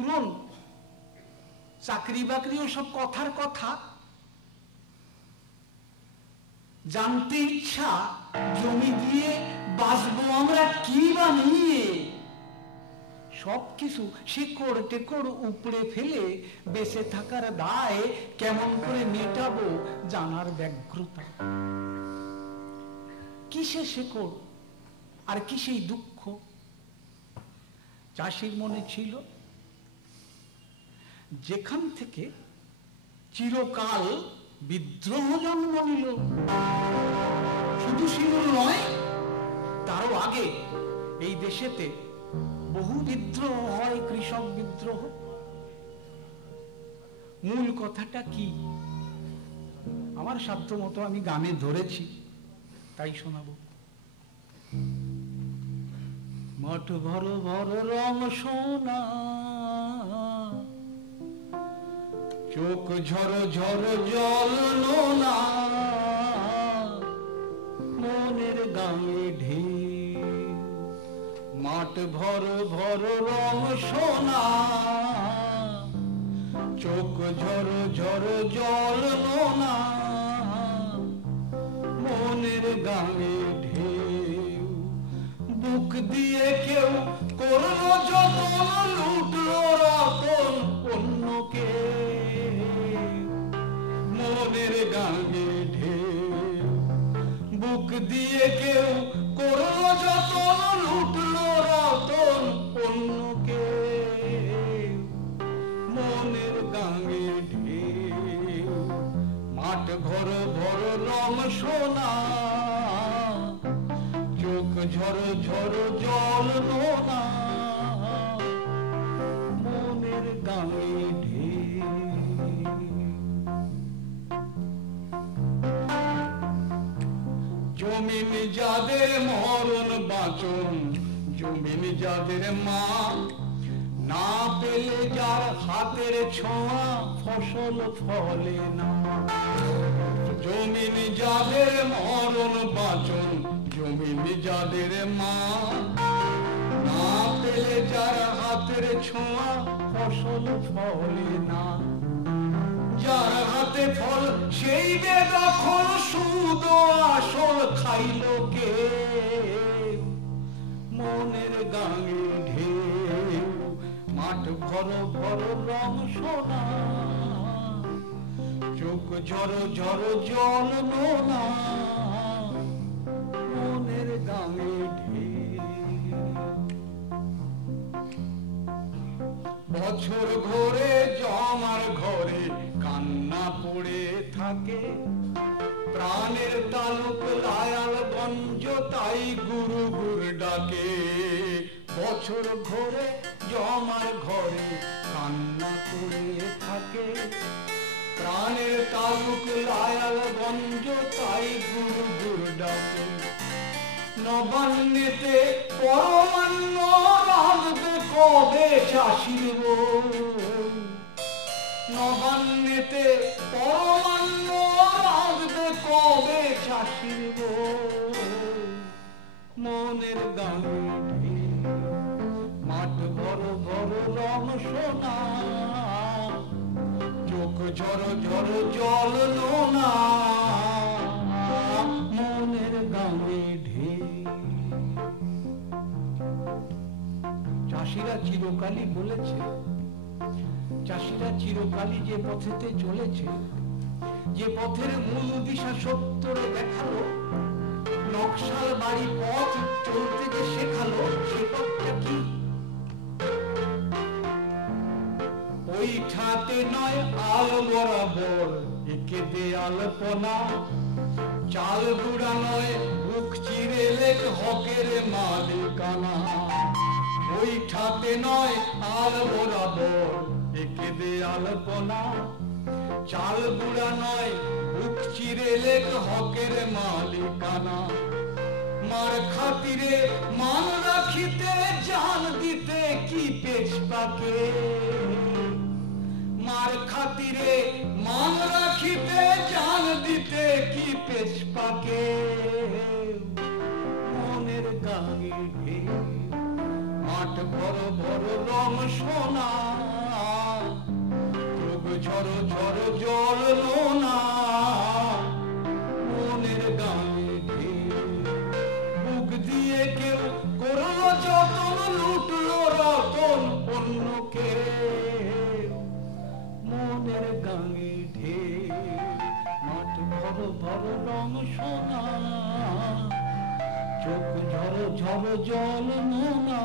ক্ষতিপূরণ, চাকরি বাকরি ওসব কথার কথা। জানতে ইচ্ছা জমি দিয়ে বাঁচবো আমরা কি বানিয়ে। সবকিছু শিকড় টেকড় উপড়ে ফেলে বেঁচে থাকার দায় কেমন করে মেটাবো জানার ব্যগ্রতা। কিসে শিকড় আর কিসেই দুঃখ। চাষির মনে ছিল যেখান থেকে চিরকাল বিদ্রোহ জন্ম নিল, শুধু শিমুল নয় তারও আগে এই দেশেতে বহু বিদ্রোহ হয়, কৃষক বিদ্রোহ। মূল কথাটা কি আমার সাধ্য মতো আমি গানে ধরেছি, তাই শোনাবো। মাঠ ভর ভর রং সোনা, চোখ ঝর ঝর জল নোনা, মনের গায়ে ঢেউ। মাঠ ভর ভর রং সোনা, চোখ ঝর ঝর জল নোনা, মনের গায়ে ঢেউ। বুক দিয়ে কেউ করলো যতন, লুটলো রতন অন্যকে, মনের গায়ে ঢেউ। বুক দিয়ে কেউ করলো যতন, লুটলো রতন অন্যকে, মনের গায়ে ঢেউ। মাঠ ভর ভর রং সোনা, চোখ ঝর ঝর জল নোনা, মনের গায়ে ঢেউ। জমিন যাদের মরণ বাঁচন, জমিন যাদের মা, না পেলে যার হাতের ছোঁয়া ফসল ফলে না। জমিন যাদের মরণ বাঁচন, জমিন যাদের মা, না পেলে যার হাতের ছোঁয়া ফসল ফলে না। যার হাতে ফল সেই বেদখল, সুদ আসল খাইল কে, মনের গায়ে ঢেউ। মাঠ ভর ভর রং সোনা, চোখ ঝর ঝর জল নোনা, মনের গায়ে ঢেউ। বছর ঘরে জমার ঘরে কান্না পড়ে থাকে, প্রাণের তালুক লায়াল গঞ্জ তাই গুরু গুর ডাকে। বছর ঘরে জমার ঘরে কান্না পড়ে থাকে, প্রাণের তালুক লায়াল গঞ্জ তাই গুরু গুর ডাকে। নবান্নেতে পরমান্ন রাঁধবে কবে চাষির বউ, নবান্নেতে পরমান্ন রাঁধবে কবে চাষির বউ, মনের গায়ে ঢেউ। মাঠ ভর ভর রং সোনা, চোখ ঝর ঝর জল নোনা, মনের গায়ে ঢেউ। চাষিরা চিরকালই বলেছে, চাষিরা চিরকালই যে পথেতে চলেছে, যে পথের মূল দিশা সত্তরে দেখালো, নকশাল বাড়ি পথ চলতে যে শেখালো, সে পথটা কি? ওই ঠাতে নয় আল বরাবর একে দে আলপনা, চাল গুড়া নয় বুক চিরে লেখ হকের মালিকানা। ওই ঠাতে নয় আল বরাবর একে দে আলপনা, চাল গুড়া নয় বুক চিরে লেখ হকের মালিকানা। মার খাতিরে মান রাখিতে জান দিতে কি পেছ পাকে, মার খাতিরে মান রাখিতে জান দিতে কি পেছ পাকে, মনের গায়ে ঢেউ। মাঠ ভর ভর রং সোনা, জল নোনা মনের গায়ে ঢেউ বুক দিয়ে কেউ করলো যতন লুটলো রতন অন্যকে মনের গায়ে ঢেউ মাঠ ভরো ভরো রং সোনা চোখ ঝরো ঝরো জল নোনা